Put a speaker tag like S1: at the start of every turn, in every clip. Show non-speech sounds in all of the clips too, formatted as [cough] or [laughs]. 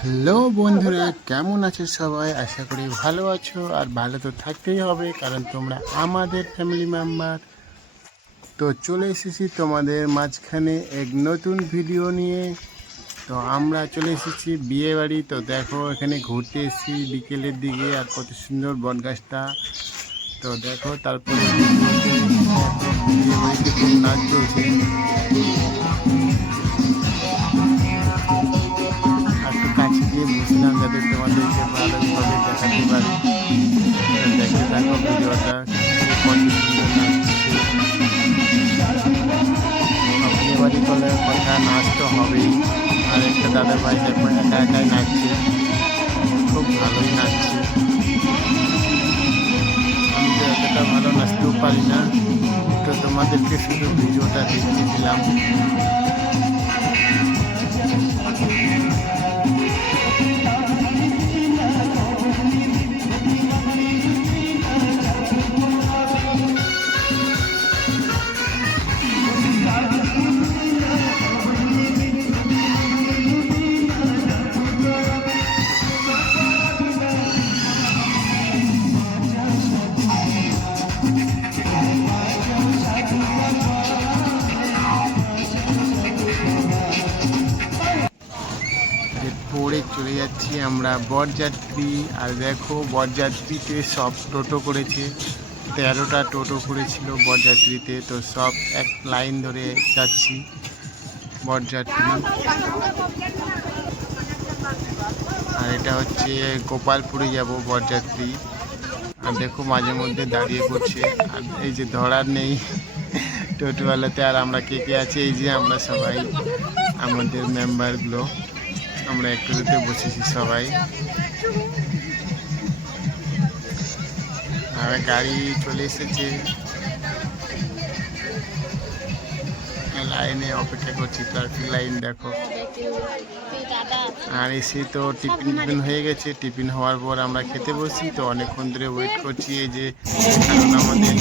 S1: Hello বন্ধুরা, কেমন আছো সবাই? আশা করি ভালো আছো আর ভালো তো থাকতেই হবে, কারণ তোমরা আমাদের ফ্যামিলি মেম্বার তো চলে এসেছি তোমাদের মাঝখানে এক নতুন ভিডিও নিয়ে। তো আমরা চলে এসেছি বিয়ে বাড়ি। তো দেখো, এখানে ঘুরতে এসেছি বিকেলের দিকে আর কত সুন্দর বটগাছটা। তো দেখো, তারপরে নাচ চলছে। দেখাতে পারি দেখতে থাকো ভিডিওটা বিয়ে বাড়ি করলে কথা নাচ তো হবেই। আর একটা দাদা ভাই দেখো একা একাই নাচছে। খুব ভালোই নাচছে। আমি তো এতটা ভালো নাচতেও পারি না। তো তোমাদেরকে শুধু ভিডিওটা দেখিয়ে আমরা বরযাত্রী আর দেখো বরযাত্রীতে সব টোটো করেছে। তেরোটা টোটো করেছিল বরযাত্রীতে। তো সব এক লাইন ধরে যাচ্ছি বরযাত্রী। আর এটা হচ্ছে গোপালপুরে যাব বরযাত্রী। আর দেখো মাঝে মধ্যে দাঁড়িয়ে পড়ছে আর এই যে ধরার নেই টোটোওয়ালাতে। আর আমরা কে কে আছে? এই যে আমরা সবাই, আমাদের মেম্বারগুলো আমরা একটু দূরে বসেছি সবাই। আর গাড়ি চলে এসেছে। লাইনে অপেক্ষা করছি ট্রাফিক লাইন দেখো। আর এসে তো টিফিন টিফিন হয়ে গেছে, টিফিন হওয়ার পর আমরা খেতে বসি তো অনেকক্ষণ ধরে ওয়েট করছি এই যে আমাদের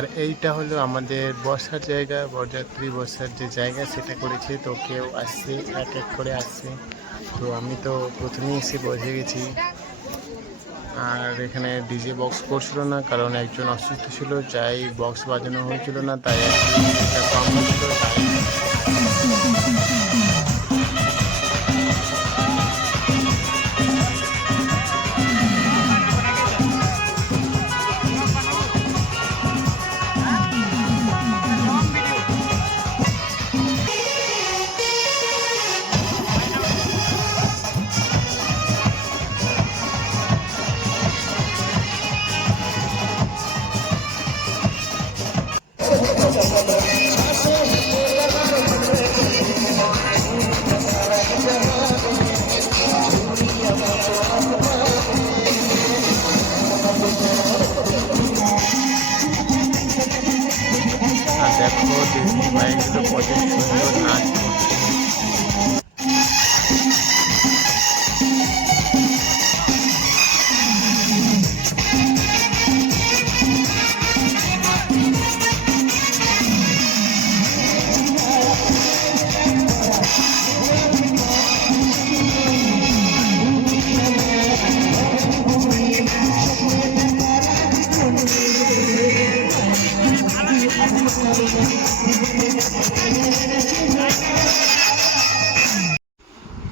S1: আর এইটা হলো আমাদের বসার জায়গা, বরযাত্রী বসার যে জায়গা, সেটা করেছে। তো কেউ আসছে, এক এক করে আসছে। তো আমি তো প্রথমেই এসে বসে গেছি। আর এখানে ডিজে বক্স করছিল না, কারণ একজন অসুস্থ ছিল, যাই বক্স বাজানো হয়েছিল না, তাই কম হয়েছিল, তাই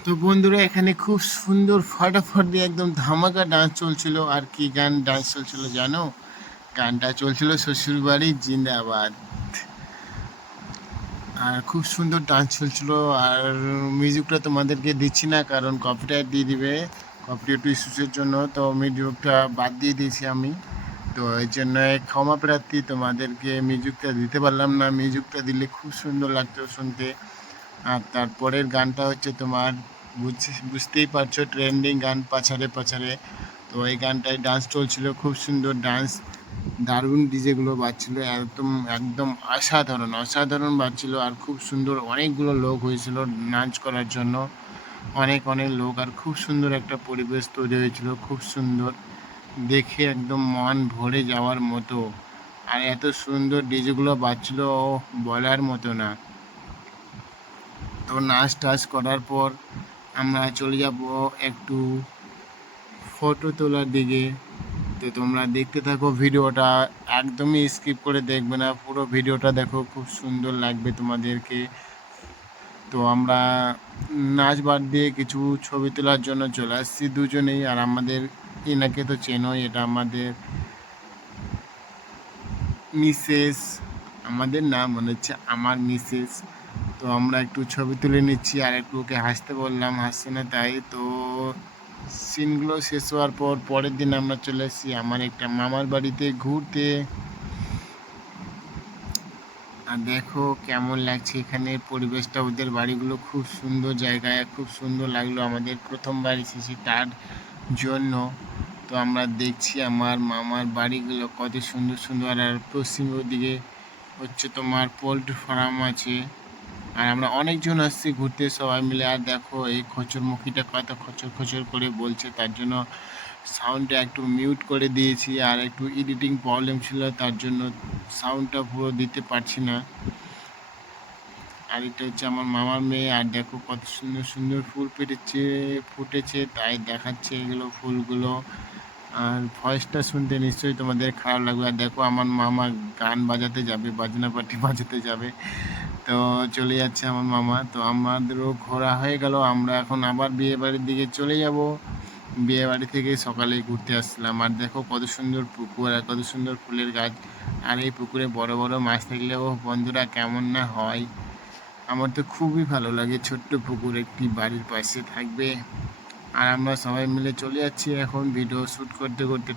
S1: তো বন্ধুরা, এখানে খুব সুন্দর ফটাফট দিয়ে একদম ধামাকা ডান্স চলছিল। আর কি গান ডান্স চলছিল জানো? গানটা চলছিল শ্বশুর বাড়ি জিন্দাবাদ। আর খুব সুন্দর ডান্স চলছিল। আর মিউজিকটা তোমাদেরকে দিচ্ছি না, কারণ কপিরাইট দিয়ে দিবে। কপিরাইট ইস্যুসের জন্য তো মিউজিকটা বাদ দিয়ে দিয়েছি আমি। তো এই জন্য ক্ষমা প্রার্থী তোমাদেরকে মিউজিকটা দিতে পারলাম না। মিউজিকটা দিলে খুব সুন্দর লাগতো শুনতে। আর তারপরের গানটা হচ্ছে তোমার বুঝতেই পারছ ট্রেন্ডিং গান পাছারে পাছারে তো এই গানটায় ডান্স চলছিল, খুব সুন্দর ডান্স দারুণ ডিজেগুলো বাজছিল, একদম একদম অসাধারণ অসাধারণ বাজছিল। আর খুব সুন্দর অনেকগুলো লোক হয়েছিল নাচ করার জন্য। অনেক অনেক লোক। আর খুব সুন্দর একটা পরিবেশ তৈরি হয়েছিল, খুব সুন্দর। দেখে একদম মন ভরে যাওয়ার মতো। আর এত সুন্দর ডিজেগুলো বাজছিল বলার মতো না। তো নাচ টাচ করার পর আমরা চলে যাব একটু ফটো তোলার দিকে। তো তোমরা দেখতে থাকো ভিডিওটা, একদমই স্কিপ করে দেখবে না। পুরো ভিডিওটা দেখো, খুব সুন্দর লাগবে তোমাদেরকে। তো আমরা নাচ বাদ দিয়ে কিছু ছবি তোলার জন্য চলে আসছি দুজনেই, আর আমাদের এনাকে তো চেনোই, এটা আমাদের মিসেস, আমাদের নাম মনে হচ্ছে আমার মিসেস। তো আমরা একটু ছবি তুলে নিচ্ছি, আর একটু ওকে হাসতে বললাম, হাসছে না তাই। তো সিনগুলো শেষ হওয়ার পর পরের দিন আমরা চলে এসেছি আমার একটা মামার বাড়িতে ঘুরতে। আর দেখো কেমন লাগছে এখানে পরিবেশটা, ওদের বাড়িগুলো খুব সুন্দর জায়গায়, খুব সুন্দর লাগল আমাদের প্রথমবার এসেছি তার জন্য তো আমরা দেখছি আমার মামার বাড়িগুলো কত সুন্দর সুন্দর। আর পশ্চিম দিকে হচ্ছে তোমার পোলট্রি ফার্ম আছে। আর আমরা অনেকজন আসছি ঘুরতে সবাই মিলে। আর দেখো, এই খচরমুখিটা কত খচর খচর করে বলছে। তার জন্য সাউন্ডটা একটু মিউট করে দিয়েছি। আর একটু এডিটিং প্রবলেম ছিল, তার জন্য সাউন্ডটা পুরো দিতে পারছি না। আর এটা হচ্ছে আমার মামার মেয়ে, আর দেখো কত সুন্দর সুন্দর ফুল ফুটেছে ফুটেছে, তাই দেখাচ্ছে এগুলো ফুলগুলো। আর ভয়েসটা শুনতে নিশ্চয়ই তোমাদের খারাপ লাগবে। আর দেখো আমার মামা গান বাজাতে যাবে, বাজনা পাটি [laughs] বাজাতে যাবে। তো চলে যাচ্ছে আমার মামা। তো আমাদেরও ঘোরা হয়ে গেল। আমরা এখন আবার বিয়ে বাড়ির দিকে চলে যাব। বিয়ে বাড়ি থেকে সকালে ঘুরতে আসলাম। আর দেখো কত সুন্দর পুকুর আর কত সুন্দর ফুলের গাছ। আর এই পুকুরে বড় বড় মাছ থাকলেও বন্ধুরা কেমন না হয়। আমার তো খুবই ভালো লাগে। ছোট্ট পুকুর, একটি বাড়ির পাশে থাকবে। আর আমরা সবাই মিলে চলে যাচ্ছি এখন ভিডিও শ্যুট করতে করতে।